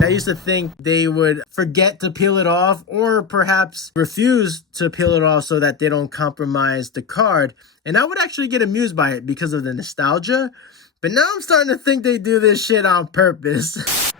I used to think they would forget to peel it off or perhaps refuse to peel it off so that they don't compromise the card. And I would actually get amused by it because of the nostalgia. But now I'm starting to think they do this shit on purpose.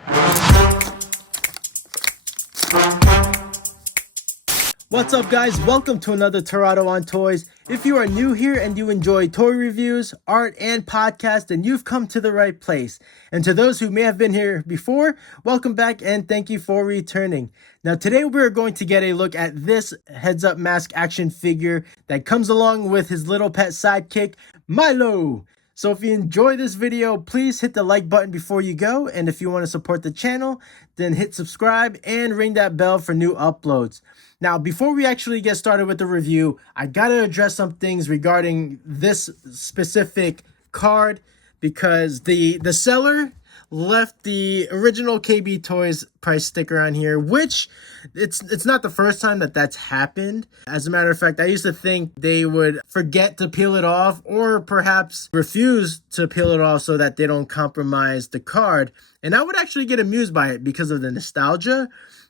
What's up, guys? Welcome to another Terado on Toys. If you are new here and you enjoy toy reviews, art, and podcasts, then you've come to the right place. And to those who may have been here before, welcome back and thank you for returning. Now today we're going to get a look at this heads-up mask action figure that comes along with his little pet sidekick, Milo. So if you enjoy this video, please hit the like button before you go. And if you want to support the channel, then hit subscribe and ring that bell for new uploads. Now, before we actually get started with the review, I gotta address some things regarding this specific card because the seller left the original KB Toys price sticker on here, which it's not the first time that's happened. As a matter of fact, I used to think they would forget to peel it off or perhaps refuse to peel it off so that they don't compromise the card. And I would actually get amused by it because of the nostalgia.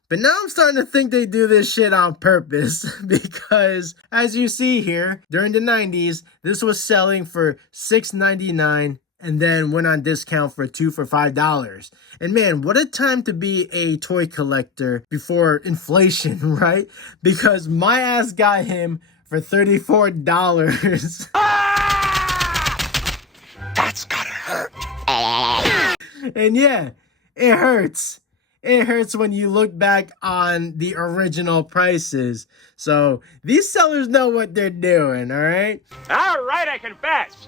But now I'm starting to think they do this shit on purpose because as you see here, during the 90s, this was selling for $6.99 and then went on discount for 2 for $5. And man, what a time to be a toy collector before inflation, right? Because my ass got him for $34. Ah! That's gotta hurt. And yeah, it hurts. It hurts when you look back on the original prices. So these sellers know what they're doing, all right? All right, I confess.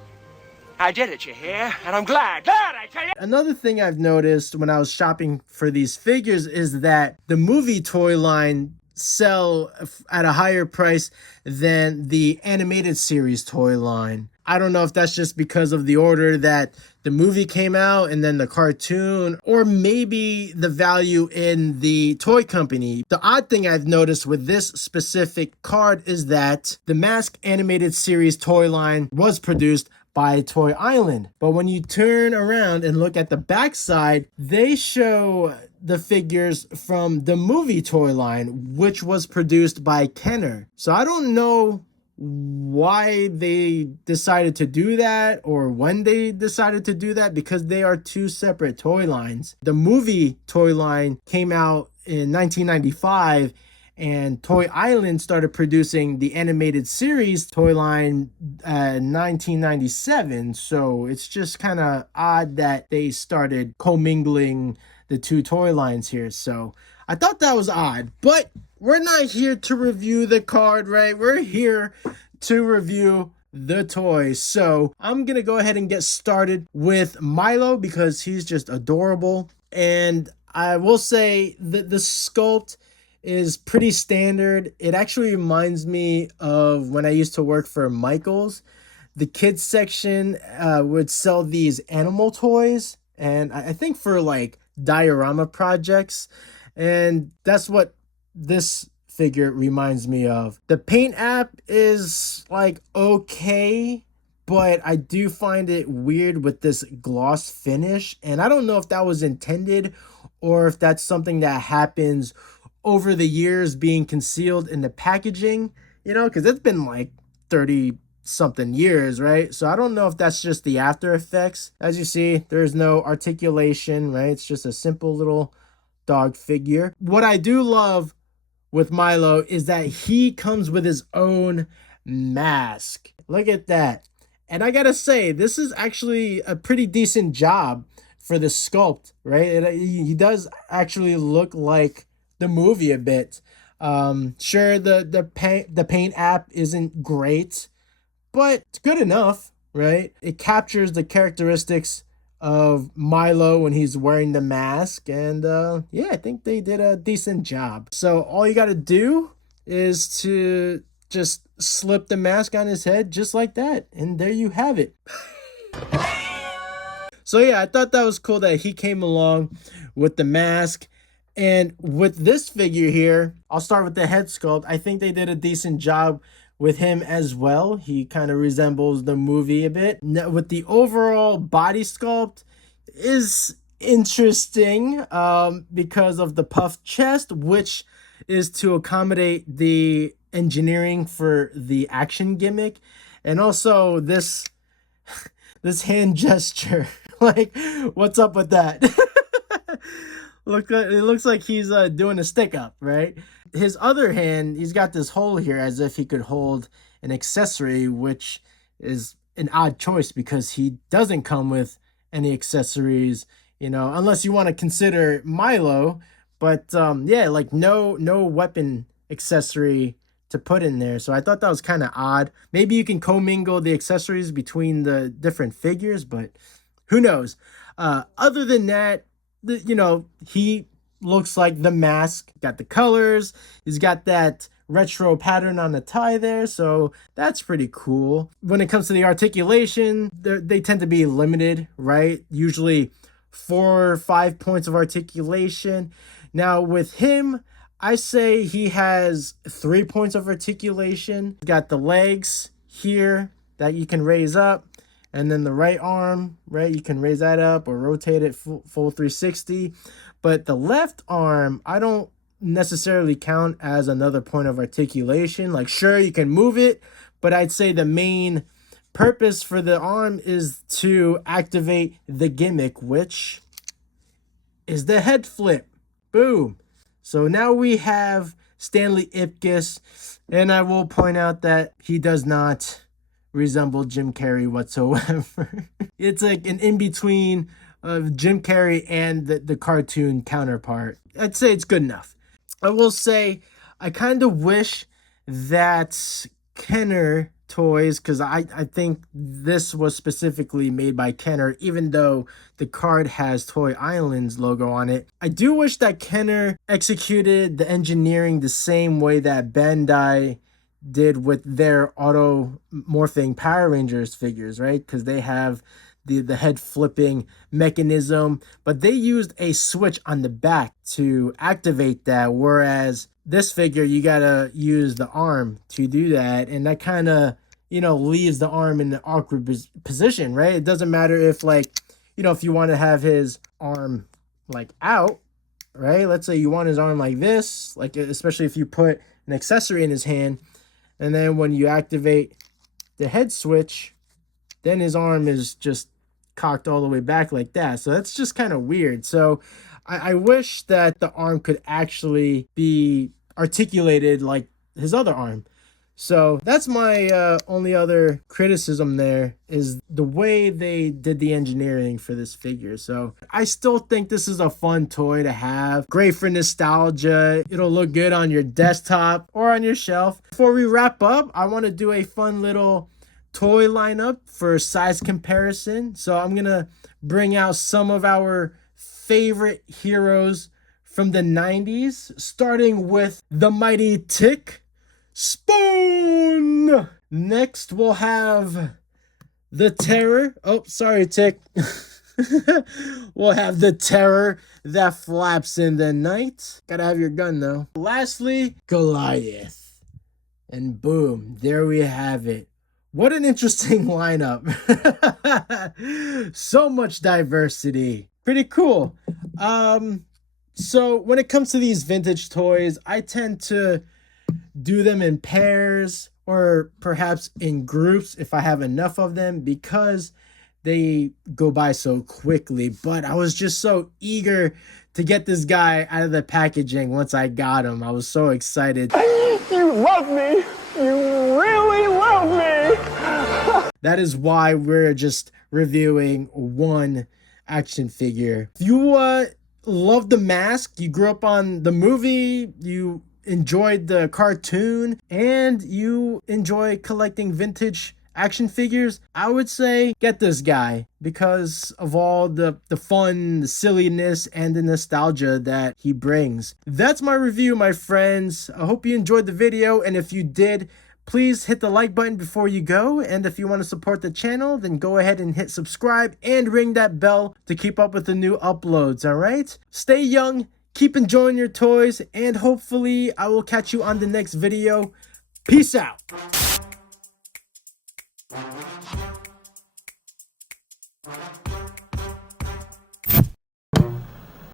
I did it, you hear? And I'm glad I tell you. Another thing I've noticed when I was shopping for these figures is that the movie toy line sell at a higher price than the animated series toy line. I don't know if that's just because of the order that the movie came out and then the cartoon, or maybe the value in the toy company. The odd thing I've noticed with this specific card is that the Mask animated series toy line was produced by Toy Island. But when you turn around and look at the backside, they show the figures from the movie toy line, which was produced by Kenner. So I don't know why they decided to do that or when they decided to do that, because they are two separate toy lines. The movie toy line came out in 1995 and Toy Island started producing the animated series toy line in 1997. So it's just kind of odd that they started commingling the two toy lines here. So I thought that was odd, but we're not here to review the card, right? We're here to review the toys. So I'm going to go ahead and get started with Milo because he's just adorable. And I will say that the sculpt is pretty standard. It actually reminds me of when I used to work for Michael's. The kids section would sell these animal toys, and I think for like diorama projects, and that's what this figure reminds me of. The paint app is like okay, but I do find it weird with this gloss finish, and I don't know if that was intended or if that's something that happens over the years being concealed in the packaging, you know, because it's been like 30 something years, right? So I don't know if that's just the after effects. As you see, there's no articulation, right? It's just a simple little dog figure. What I do love with Milo is that he comes with his own mask. Look at that. And I gotta say, this is actually a pretty decent job for the sculpt, right? He does actually look like the movie a bit. Sure, the paint app isn't great, but it's good enough, right? It captures the characteristics of Milo when he's wearing the mask, and yeah, I think they did a decent job. So all you got to do is to just slip the mask on his head just like that, and there you have it. So yeah, I thought that was cool that he came along with the mask. And with this figure here, I'll start with the head sculpt. I think they did a decent job with him as well. He kind of resembles the movie a bit. With the overall body sculpt is interesting because of the puffed chest, which is to accommodate the engineering for the action gimmick, and also this hand gesture. Like, what's up with that? It looks like he's doing a stick up, right? His other hand, he's got this hole here as if he could hold an accessory, which is an odd choice because he doesn't come with any accessories, you know, unless you want to consider Milo. But yeah, like no weapon accessory to put in there. So I thought that was kind of odd. Maybe you can commingle the accessories between the different figures, but who knows? Other than that, you know, he looks like the mask. Got the colors. He's got that retro pattern on the tie there, so that's pretty cool. When it comes to the articulation, they tend to be limited, right? Usually 4 or 5 points of articulation. Now with him, I say he has 3 points of articulation. Got the legs here that you can raise up, and then the right arm, right? You can raise that up or rotate it full 360. But the left arm, I don't necessarily count as another point of articulation. Like, sure, you can move it, but I'd say the main purpose for the arm is to activate the gimmick, which is the head flip. Boom. So now we have Stanley Ipkiss, and I will point out that he does not resemble Jim Carrey whatsoever. It's like an in-between of Jim Carrey and the cartoon counterpart. I'd say it's good enough. I will say I kind of wish that Kenner Toys, because I think this was specifically made by Kenner, even though the card has Toy Island's logo on it. I do wish that Kenner executed the engineering the same way that Bandai did with their auto morphing Power Rangers figures, right? Because they have the head flipping mechanism, but they used a switch on the back to activate that, whereas this figure you gotta use the arm to do that, and that kind of, you know, leaves the arm in an awkward position, right? It doesn't matter if, like, you know, if you want to have his arm like out, right? Let's say you want his arm like this, like, especially if you put an accessory in his hand, and then when you activate the head switch, then his arm is just cocked all the way back like that. So that's just kind of weird. So I wish that the arm could actually be articulated like his other arm. So that's my only other criticism there, is the way they did the engineering for this figure. So I still think this is a fun toy to have. Great for nostalgia. It'll look good on your desktop or on your shelf. Before we wrap up, I want to do a fun little toy lineup for size comparison. So I'm going to bring out some of our favorite heroes from the 90s, starting with the mighty Tick Spoon. Next, we'll have the Terror. Oh, sorry, Tick. We'll have the Terror that flaps in the night. Gotta have your gun, though. Lastly, Goliath. And boom, there we have it. What an interesting lineup. So much diversity. Pretty cool. So when it comes to these vintage toys, I tend to do them in pairs or perhaps in groups if I have enough of them, because they go by so quickly. But I was just so eager to get this guy out of the packaging once I got him. I was so excited. You love me. You really love me. That is why we're just reviewing one action figure. If you love the mask, you grew up on the movie, you enjoyed the cartoon, and you enjoy collecting vintage action figures, I would say get this guy because of all the fun, the silliness, and the nostalgia that he brings. That's my review, my friends. I hope you enjoyed the video, and if you did, please hit the like button before you go. And if you want to support the channel, then go ahead and hit subscribe and ring that bell to keep up with the new uploads, all right? Stay young, keep enjoying your toys, and hopefully I will catch you on the next video. Peace out.